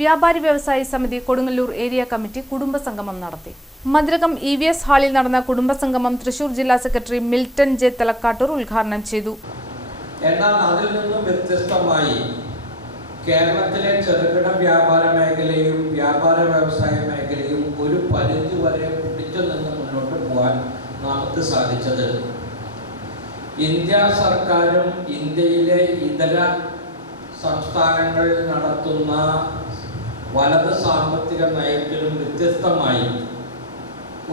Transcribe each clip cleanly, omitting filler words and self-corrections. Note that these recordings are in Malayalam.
വ്യാപാരി വ്യവസായി സമിതി കൊടുങ്ങല്ലൂർ ഏരിയ കമ്മിറ്റി കുടുംബസംഗമം നടത്തി. മതിലകം EVS ഹാളിൽ നടന്ന കുടുംബസംഗമം തൃശൂർ ജില്ലാ സെക്രട്ടറി മിൽട്ടൺ ജെ തലക്കാട്ടൂർ ഉദ്ഘാടനം ചെയ്തു. എന്നാൽ അതിൽ നിന്നും വ്യത്യസ്തമായി കേരളത്തിലെ ചെറുകിട വ്യാപാര മേഖലയും വ്യാപാര വ്യവസായ മേഖലയും ഒരു പരിധി വരെ പിടിച്ചു നിന്ന് മുന്നോട്ട് പോകാൻ നമുക്ക് സാധിച്ചത് ഇന്ത്യ സർക്കാരും ഇന്ത്യയിലെ ഇതര സംസ്ഥാനങ്ങളിൽ നടത്തുന്ന വലത് സാമ്പത്തിക നയത്തിലും വ്യത്യസ്തമായി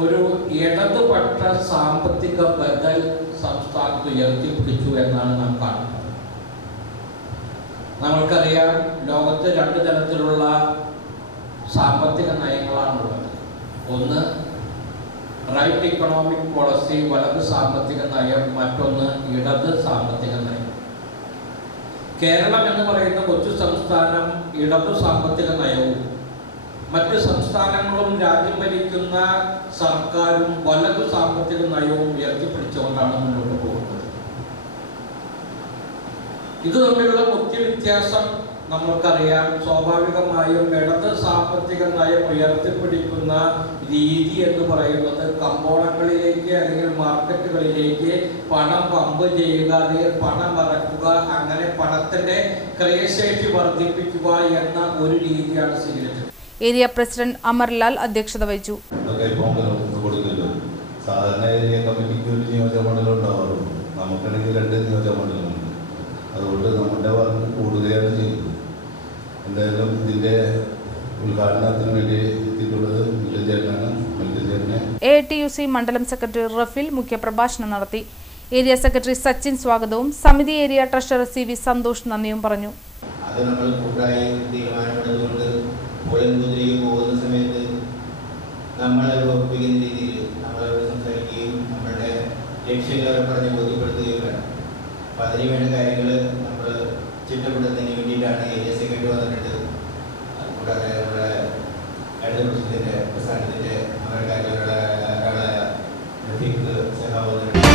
ഒരു ഇടതുപക്ഷ സാമ്പത്തിക ബദൽ സംസ്ഥാനത്ത് ഉയർത്തിപ്പിടിച്ചു എന്നാണ് നാം കാണുന്നത്. നമ്മൾക്കറിയാം, ലോകത്ത് രണ്ട് തരത്തിലുള്ള സാമ്പത്തിക നയങ്ങളാണുള്ളത്. ഒന്ന് റൈറ്റ് ഇക്കണോമിക് പോളിസി, വലത് സാമ്പത്തിക നയം. മറ്റൊന്ന് ഇടത് സാമ്പത്തിക നയം. കേരളം എന്ന് പറയുന്ന കൊച്ചു സംസ്ഥാനം ഇടതു സാമ്പത്തിക നയവും മറ്റ് സംസ്ഥാനങ്ങളും രാജ്യം ഭരിക്കുന്ന സർക്കാരും വലതു സാമ്പത്തിക നയവും ഉയർത്തിപ്പിടിച്ചുകൊണ്ടാണ് മുന്നോട്ട് പോകുന്നത്. ഇത് തമ്മിലുള്ള മുഖ്യ വ്യത്യാസം നമ്മൾക്കറിയാം. സ്വാഭാവികമായും ഇടത് സാമ്പത്തിക നയം ഉയർത്തിപ്പിടിക്കുന്ന രീതി എന്ന് പറയുന്നത് കമ്പോളങ്ങളിലേക്ക് അല്ലെങ്കിൽ മാർക്കറ്റുകളിലേക്ക് പണം പമ്പ് ചെയ്യുക, അല്ലെങ്കിൽ പണം ഇറക്കുക, അങ്ങനെ പണത്തിന്റെ ക്രയശേഷി വർദ്ധിപ്പിക്കുക എന്ന ഒരു രീതിയാണ് സ്വീകരിച്ചത്. ഏരിയ പ്രസിഡന്റ് അമർലാൽ അധ്യക്ഷത വഹിച്ചു. സാധാരണ ഏരിയ കമ്മിറ്റിക്ക് ഒരു നിയോജകമണ്ഡലം ഉണ്ടാവാറുണ്ട്. നമുക്കാണെങ്കിൽ 2 നിയോജകമണ്ഡലമുണ്ട്. അതുകൊണ്ട് നമ്മുടെ വർക്ക് കൂടുകയാണ് ചെയ്യുന്നത്. എന്തായാലും ഇതിന്റെ ഉദ്ഘാടനത്തിന് വേണ്ടി എത്തിയിട്ടുള്ളത് മിൽട്ടൻ. AITUC മണ്ഡലം സെക്രട്ടറി റഫീൽ മുഖ്യപ്രഭാഷണം നടത്തി. ഏരിയ സെക്രട്ടറി സച്ചിൻ സ്വാഗതവും സമിതി ഏരിയ ട്രഷറർ CV സന്തോഷ് നന്ദിയും പറഞ്ഞു. അത് നമ്മൾ കൂട്ടായി തീരുമാനമെടുത്തുകൊണ്ട് പോകുന്ന സമയത്ത് നമ്മളെ ഉറപ്പിക്കുന്ന രീതിയിൽ നമ്മളോട് സംസാരിക്കുകയും നമ്മളുടെ ലക്ഷ്യങ്ങളെ പറഞ്ഞ് ബോധ്യപ്പെടുത്തുകയും വേണം. അപ്പം അതിന് വേണ്ട കാര്യങ്ങൾ നമ്മൾ ചിട്ടപ്പെടുത്തുന്നതിന് വേണ്ടിയിട്ടാണ് ഏരിയ സെക്രട്ടറി വന്നിട്ട്. അതുകൂടാതെ നമ്മുടെ ഇടത് പ്രസിഡന്റിന്റെ പ്രസ്ഥാനത്തിന്റെ അവരുടെ കാര്യങ്ങളുടെ ഒരാളായ റഫീഖ് സഹാബ്